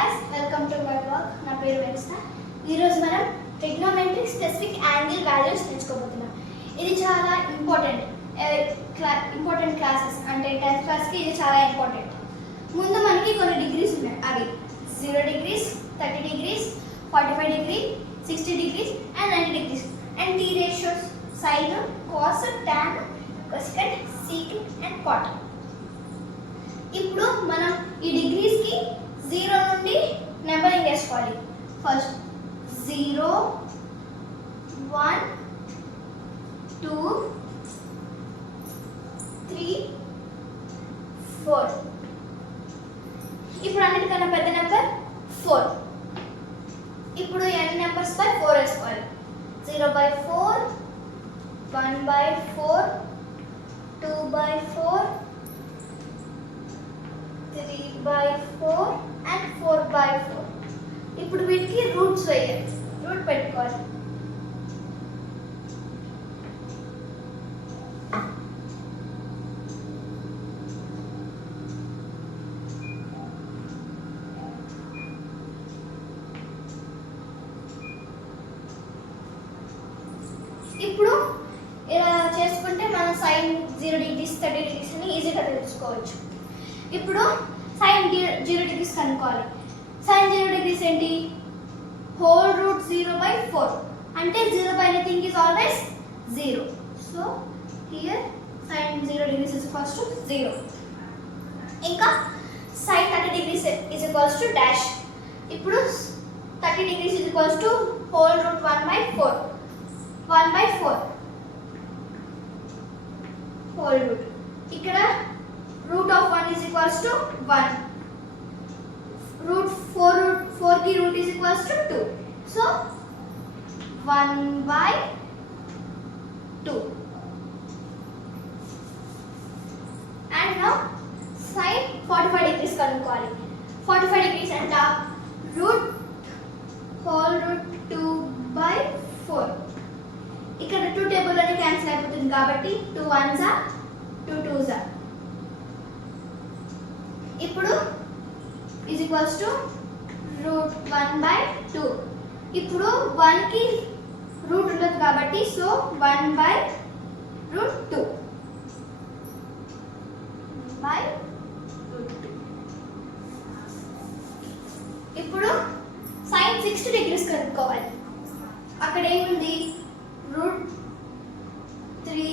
Class welcome to my blog నా పేరు వెన్స్తా ఈరోజు మనం ట్రిగ్నోమెట్రిక్ స్పెసిఫిక్ యాంగిల్ వాల్యూస్ నేర్చుకోబోతున్నాం. ఇది చాలా ఇంపార్టెంట్ ఇంపార్టెంట్ క్లాసెస్ అంటే టెన్త్ క్లాస్కి ఇది చాలా ఇంపార్టెంట్ ముందు మనకి కొన్ని డిగ్రీస్ ఉన్నాయి. అవి zero degrees thirty degrees forty five degree sixty degrees and ninety degrees and T ratios sine cos tan second sec and cot ఇప్పుడు మనం ఈ డిగ్రీస్కి జీరో నుండి నెంబరింగ్ వేసుకోవాలి. First zero one two three four. ఇప్పుడు అన్నిటికన్నా పెద్ద నెంబర్ ఫోర్. ఇప్పుడు ఎన్ని నెంబర్స్ బై ఫోర్ వేసుకోవాలి. Zero by four one by four two by four three by four and four by four ఇప్పుడు వీటికి రూట్స్ వేయాలి రూట్ పెట్టుకోవాలి ఇప్పుడు ఇలా చేసుకుంటే మనం sine zero degrees thirty degrees అని ఈజీగా తెలుసుకోవచ్చు ఇప్పుడు sine zero degrees sine zero degrees ఏంటి whole root zero by four అంటే zero by anything is always zero so here sine zero degrees is equals to zero ఇంకా sine thirty degrees is equals to dash ఇప్పుడు thirty degrees is equals to whole root one by four one by four whole root ఇక్కడ root of one is equals to one root four root ఫోర్కి root is equals to two so one by two and now sine forty five degrees కనుక్కోవాలి. Forty five degrees అంట root whole root two by four ఇక్కడ two టేబుల్లోనే cancel అయిపోతుంది కాబట్టి two one జా two two ఇప్పుడు is equals to root one by two ఇప్పుడు వన్కి రూట్ ఉండదు కాబట్టి so one by root two by ఇప్పుడు సైన్ సిక్స్టీ డిగ్రీస్ కనుక్కోవాలి. అక్కడ ఏముంది? Root three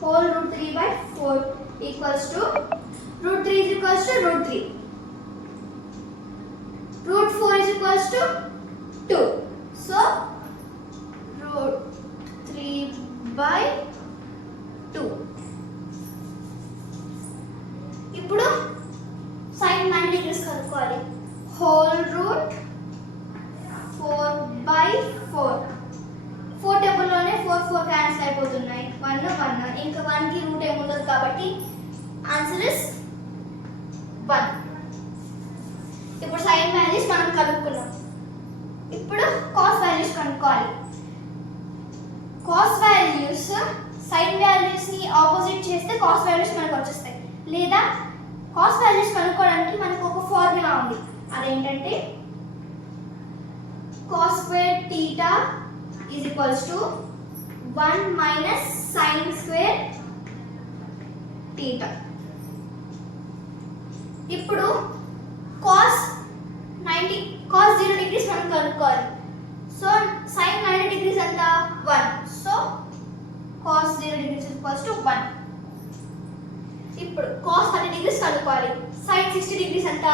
whole root three by four equals to root three equals to root three Root 4 is equals to 2. So, root 3 by 2. ఇప్పుడు sine nine degrees కనుక్కోవాలి whole root four by four four టేబుల్లోనే four four cancel అయిపోతున్నాయి one one ఇంకా వన్కి root ఏముండదు కాబట్టి answer is one ఇప్పుడు sine values మనం కనుక్కున్నాం ఇప్పుడు కాస్ వాల్యూస్ కనుక్కోవాలి కాస్ వాల్యూస్ సైన్ వాల్యూస్ని ఆపోజిట్ చేస్తే కాస్ట్ వాల్యూస్ మనకు వచ్చేస్తాయి. లేదా కాస్ట్ వాల్యూస్ కనుక్కోవడానికి మనకు ఒక ఫార్ములా ఉంది. అదేంటంటే cos square theta is equals to one minus sine square theta ఇప్పుడు cos ninety cos zero degrees మనం కనుక్కోవాలి. సో సైన్ నైంటీ డిగ్రీస్ ఎంత? One so cos zero degrees equals to one ఇప్పుడు కాస్ థర్టీ డిగ్రీస్ కనుక్కోవాలి sine sixty degrees ఎంత?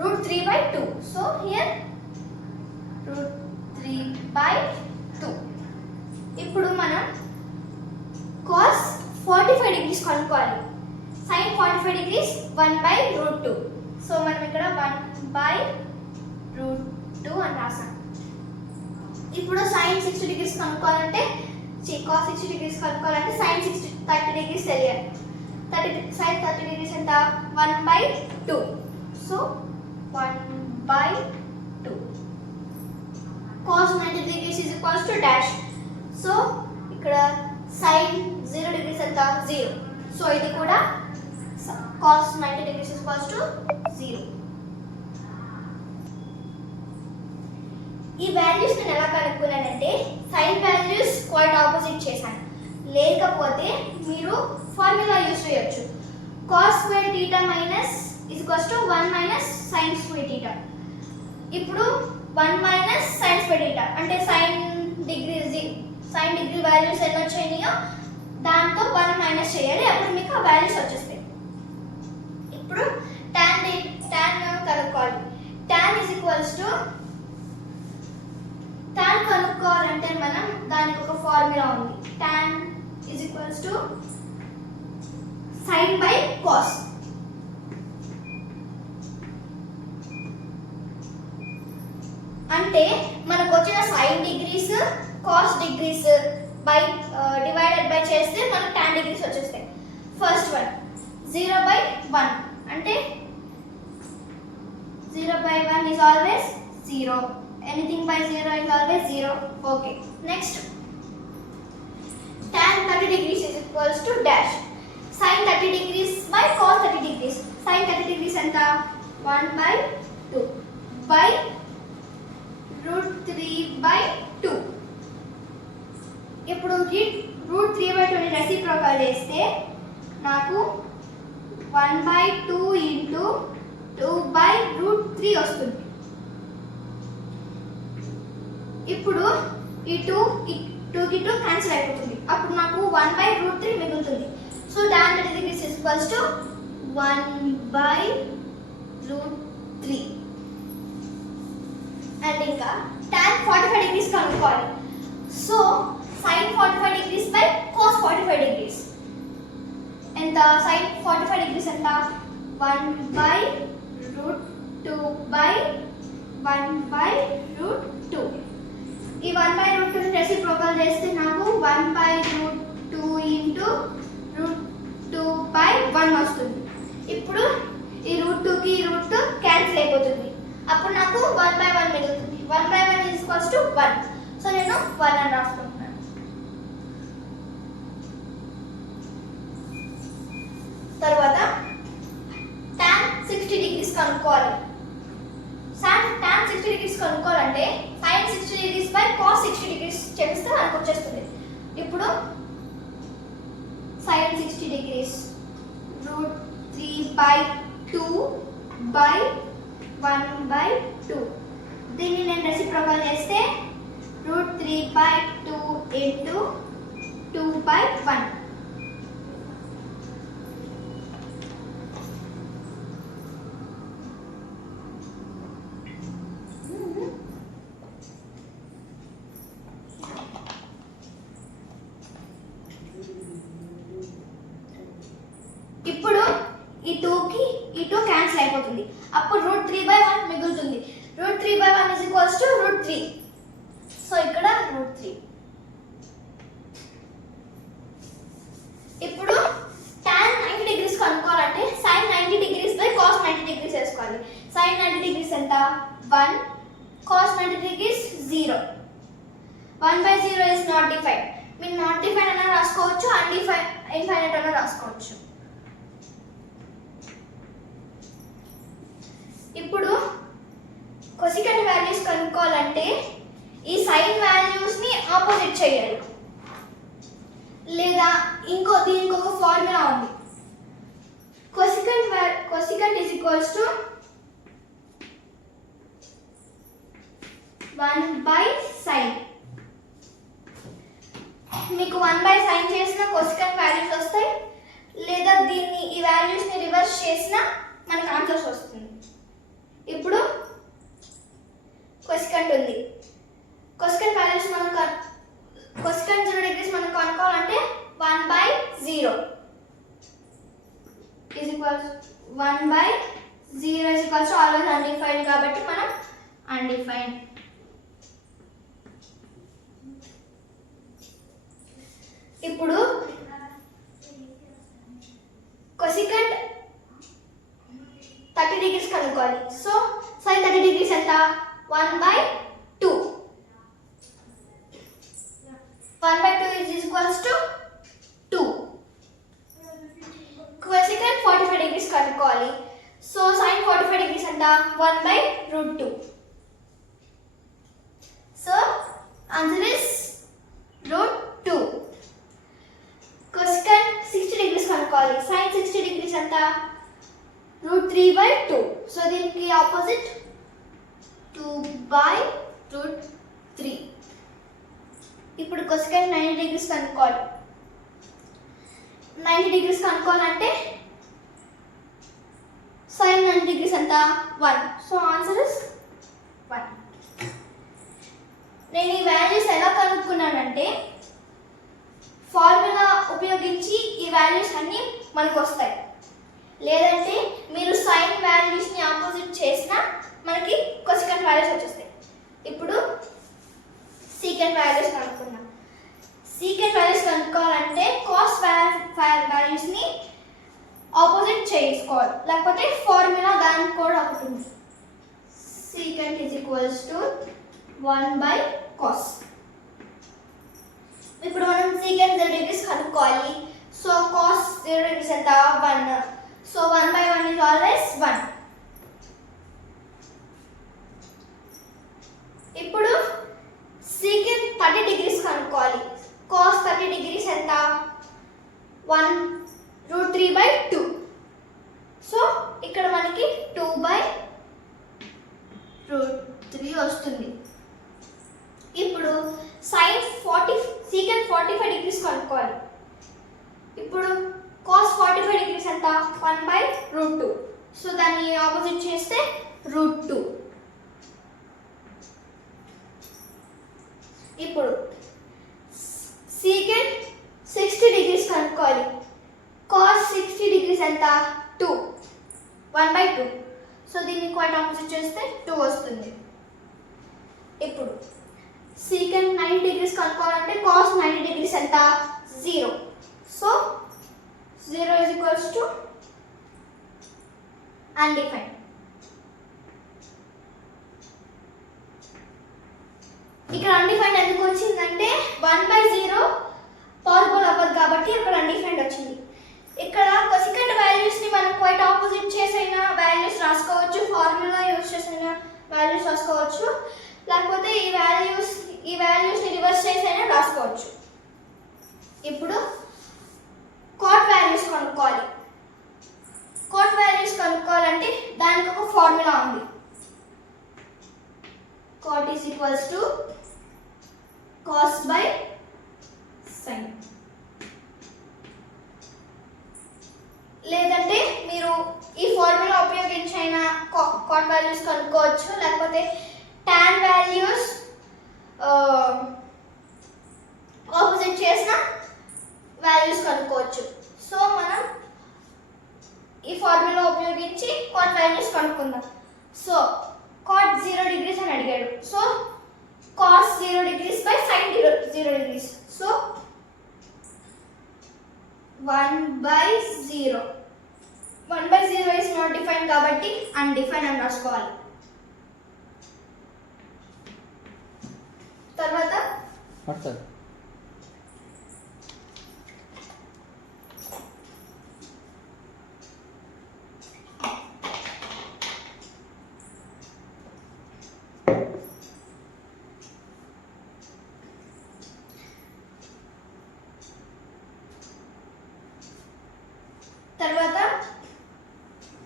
Root three by two so here root three by two ఇప్పుడు మనం cos forty five degrees కనుక్కోవాలి sine forty five degrees one by root two so మనం ఇక్కడ one by root two అని రాసాం. ఇప్పుడు సైన్ సిక్స్టీ డిగ్రీస్ కనుక్కోవాలంటే కాస్ సిక్స్టీ డిగ్రీస్ కనుక్కోవాలంటే సైన్ సిక్స్టీ థర్టీ డిగ్రీస్ తెలియాలి. థర్టీ సైన్ థర్టీ డిగ్రీస్ ఎంత one by two so one by two cos ninety degrees is equals to dash so ఇక్కడ sine zero degrees ఎంత zero so ఇది కూడా cos 90 degrees is equals to 0. ఈ values నేను ఎలా కనుక్కున్నానంటే సైన్ వాల్యూస్ క్వైట్ ఆపోజిట్ చేశాను. లేకపోతే మీరు ఫార్ములా యూస్ చేయొచ్చు. Cos square theta minus is equals to one minus sine square theta ఇప్పుడు one minus sine square theta అంటే sine degree sine degree values ఎన్ని వచ్చినాయో దాంతో వన్ మైనస్ చేయాలి. అప్పుడు మీకు ఆ వాల్యూస్ వచ్చేస్తాయి. ఇప్పుడు ట్యాన్ ట్యాన్ మేము కనుక్కోవాలి. Tan is equals to tan కనుక్కోవాలంటే మనం దానికి ఒక ఫార్ములా ఉంది. Tan is equals to sine by cos. అంటే మనకు వచ్చిన sine degrees cos degrees by divided by చేస్తే మనకు టెన్ డిగ్రీస్ వచ్చేస్తాయి. First one zero by one అంటే zero by one is always zero anything by zero is always zero okay next tan 30 degrees is equals to dash. Sine thirty degrees by cos thirty degrees sine thirty degrees ఎంత? One by two by root three by two ఇప్పుడు root three by టూని reciprocal చేస్తే నాకు one by two into two by root three వస్తుంది. ఇప్పుడు ఈ two ఈ టూకి టూ క్యాన్సిల్ అయిపోతుంది. అప్పుడు నాకు వన్ బై రూట్ త్రీ మిగులుతుంది. So tan thirty degrees equals to one by root three and ఇంకా టాన్ ఫార్టీ ఫైవ్ డిగ్రీస్ కనుక్కోవాలి so sine forty five degrees by cos forty five degrees ఎంత? Sine forty five degrees ఎంత? One by root two by one by root two ఈ one by root టూని reciprocal చేస్తే నాకు one by root two into one వస్తుంది. ఇప్పుడు ఈ route టూకి ఈ రూట్ టూ క్యాన్సిల్ అయిపోతుంది. అప్పుడు నాకు వన్ బై వన్ మిగులుతుంది. One by one is equals to one. So నేను వన్ అని రాసుకుంటున్నాను తర్వాత tan సిక్స్టీ డిగ్రీస్ కనుక్కోవాలి. Sine tan sixty degrees కనుక్కోవాలంటే sine sixty degrees by cos sixty degrees చేపిస్తే మనకు వచ్చేస్తుంది. ఇప్పుడు sine sixty degrees by two by one by two దీన్ని నేను రెసిప్రోకల్ చేస్తే root three by two into two by one ఇప్పుడు ఈ టూకి ఈ టూ క్యాన్సిల్ అయిపోతుంది అప్పుడు రూట్ త్రీ బై వన్ మిగులుతుంది root three by one is equals to root three so ఇక్కడ రూట్ త్రీ ఇప్పుడు tan 90 డిగ్రీస్ కనుక్కోవాలంటే sin 90 degrees by cos 90 degrees వేసుకోవాలి sin 90 డిగ్రీస్ ఎంత 1 cos 90 degrees 0 1 by zero is not define మీరు not define అన్న రాసుకోవచ్చు అన్డిఫై infinite అన్న రాసుకోవచ్చు. ఇప్పుడు కొసికన్ వాల్యూస్ కనుక్కోవాలంటే ఈ సైన్ వాల్యూస్ని ఆపోజిట్ చేయాలి. లేదా ఇంకో దీనికి ఒక ఫార్ములా ఉంది. Cosecant cosecant is equals to one by sine మీకు వన్ బై సైన్ చేసిన కొసికంట్ వాల్యూస్ వస్తాయి. లేదా దీన్ని ఈ వాల్యూస్ని రివర్స్ చేసినా మనకు ఆన్సర్స్ వస్తుంది ఇప్పుడు కొసికంట్ ఉంది కొసికంట్ వాల్యూస్ మనం కొసికంట్ జీరో డిగ్రీస్ మనం కనుక్కోవాలంటే one by zero is equals one by zero is equals always undefined కాబట్టి మనం అన్డిఫైన్డ్ ఇప్పుడు కొసికంట్ థర్టీ డిగ్రీస్ కనుక్కోవాలి సో సైన్ థర్టీ డిగ్రీస్ ఎంత one by two one by two is equals to two cosecant forty five degrees కనుక్కోవాలి so sine forty five degrees ఎంత one by root two కనుక్కోవాలి sine sixty degrees ఎంత root three by two. So దీనికి opposite two by root three. ఇప్పుడు cosecant ninety degrees కనుక్కోవాలి. Ninety degrees కనుక్కోవాలంటే sine ninety degrees ఎంత? One. So answer is one. నేను ఈ వాల్యూస్ ఎలా కనుక్కున్నానంటే ఫార్ములా ఉపయోగించి ఈ వాల్యూస్ అన్నీ మనకు వస్తాయి. లేదంటే మీరు సైన్ వాల్యూస్ని ఆపోజిట్ చేసినా మనకి కొసికన్ వాల్యూస్ వచ్చేస్తాయి. ఇప్పుడు సీకెంట్ వాల్యూస్ కనుక్కుందాం. సీకెంట్ వాల్యూస్ కనుక్కోవాలంటే కాస్ట్ వాల్యూస్ని ఆపోజిట్ చేసుకోవాలి. లేకపోతే ఫార్ములా దానికి కూడా ఒకటి ఉంది. Secant is equals to one by cos ఇప్పుడు మనం సీకెంట్ డిగ్రీస్ కనుక్కోవాలి. So 1 by 1 is always 1. One by root two so దాన్ని ఆపోజిట్ చేస్తే రూట్ టూ ఇప్పుడు సీకెంట్ సిక్స్టీ డిగ్రీస్ కనుక్కోవాలి. కాస్ సిక్స్టీ డిగ్రీస్ ఎంత? Two one by two so దీన్ని quite opposite చేస్తే టూ వస్తుంది. ఇప్పుడు సీకెంట్ నైన్ డిగ్రీస్ కనుక్కోవాలంటే కాస్ నైంటీ డిగ్రీస్ ఎంత? Zero so zero is equals to undefined. ఇక్కడ అన్డిఫైన్డ్ ఎందుకు వచ్చిందంటే వన్ బై జీరో పాసిబుల్ అవ్వదు కాబట్టి అక్కడ అన్డిఫైన్డ్ వచ్చింది. ఇక్కడ కొసికంట్ వాల్యూస్ని మనం క్వైట్ ఆపోజిట్ చేసైనా వాల్యూస్ రాసుకోవచ్చు ఫార్ములా యూస్ చేసైనా వాల్యూస్ రాసుకోవచ్చు లేకపోతే ఈ వాల్యూస్ ఈ వాల్యూస్ని రివర్స్ చేసైనా రాసుకోవచ్చు. ఇప్పుడు కోట్ వాల్యూస్ కొనుక్కోవాలి. కాట్ వాల్యూస్ కనుక్కోవాలంటే దానికి ఒక ఫార్ములా ఉంది. Cot is equals to cos by sine లేదంటే మీరు ఈ ఫార్ములా ఉపయోగించైనా కాట్ వాల్యూస్ కనుక్కోవచ్చు. లేకపోతే టాన్ వాల్యూస్ ఆపోజిట్ చేసిన వాల్యూస్ కనుక్కోవచ్చు. సో మనం ఈ ఫార్ములా ఉపయోగించి కాట్ వాల్యూస్ కనుక్కుందాం. సో కాట్ జీరో డిగ్రీస్ అని అడిగాడు. So cos zero degrees by sine zero zero degrees so one by zero one by zero is not define కాబట్టి undefined అని రాసుకోవాలి. తర్వాత తర్వాత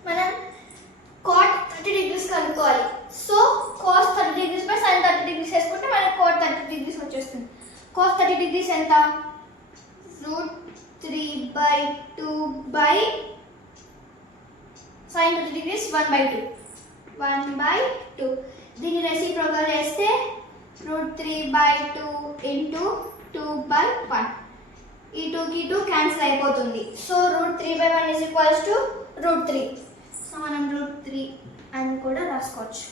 మనం కాట్ థర్టీ డిగ్రీస్ కనుక్కోవాలి so cos thirty degrees by sine thirty degrees వేసుకుంటే మనకి cot thirty degrees వచ్చేస్తుంది కాస్ థర్టీ డిగ్రీస్ ఎంత root three by two by sine thirty degrees one by two one by two దీన్ని reciprocal చేస్తే root three by two into two by one ఈ టూకి two cancel అయిపోతుంది. So root three by one is equals to root three so మనం root three అని కూడా రాసుకోవచ్చు.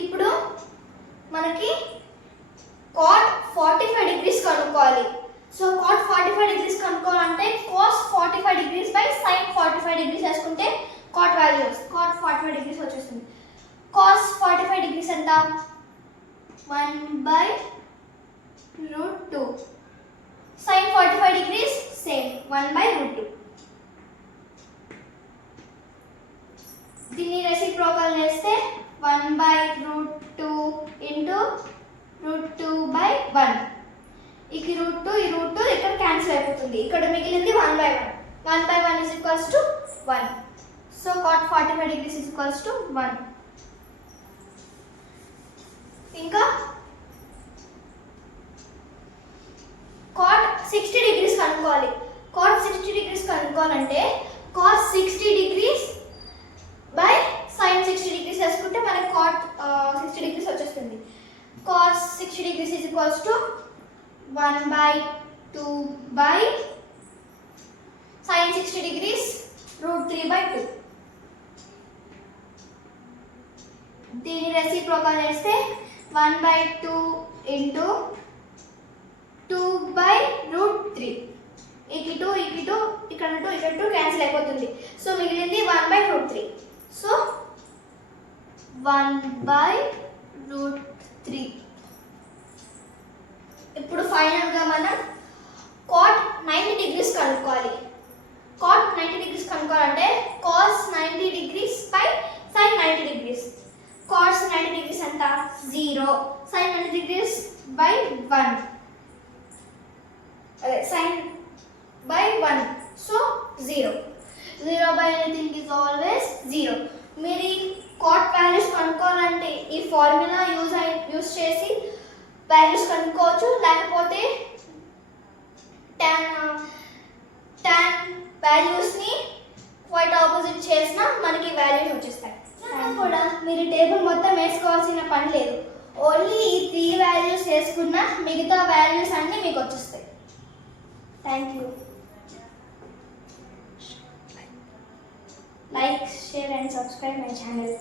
ఇప్పుడు మనకి కాట్ ఫార్టీ ఫైవ్ డిగ్రీస్ కనుక్కోవాలి. So cot forty five degrees కనుక్కోవాలంటే cos forty five degrees by sine forty five degrees వేసుకుంటే cot values cot forty five degrees వచ్చేస్తుంది. Cos forty five degrees ఎంత? One by root two sine forty five degrees same one by root two దీన్ని reciprocal చేస్తే one by root two into root two by one ఈ root two ఈ root two ఇక్కడ cancel అయిపోతుంది వచ్చేస్తుంది ఇక్కడ మిగిలింది one by one one by one is equals to one so cot forty five degrees is equals to one ఇంకా cot sixty degrees కనుక్కోవాలి. Cot sixty degrees కనుక్కోవాలంటే cot sixty degrees by sine sixty degrees వేసుకుంటే మనకి cot sixty degrees వచ్చేస్తుంది. Cos sixty degrees is equals to one by two by sine sixty degrees root three by two దీని reciprocal చేస్తే one by two into two by root three ఇకి two ఇకి two ఇక్కడ two ఇక్కడ two cancel అయిపోతుంది. So మిగిలింది one by root three so one by root three ఇప్పుడు ఫైనల్గా మనం కాట్ నైంటీ డిగ్రీస్ కనుక్కోవాలి. కాట్ నైంటీ డిగ్రీస్ కనుక్కోవాలంటే cos ninety degrees by sine ninety degrees cos ninety degrees ఎంత zero sine ninety degrees by one అదే sine by one so zero zero by anything is always zero మీరు ఈ cot values కనుక్కోవాలంటే ఈ formula use అయి use చేసి values కనుక్కోవచ్చు. లేకపోతే tan tan వాల్యూస్ని క్వైట్ ఆపోజిట్ చేసినా మనకి వాల్యూస్ వచ్చేస్తాయి. కూడా మీరు టేబుల్ మొత్తం వేసుకోవాల్సిన పని లేదు. ఓన్లీ ఈ త్రీ వాల్యూస్ వేసుకున్న మిగతా వాల్యూస్ అన్నీ మీకు వచ్చేస్తాయి. Thank you like share and subscribe my channel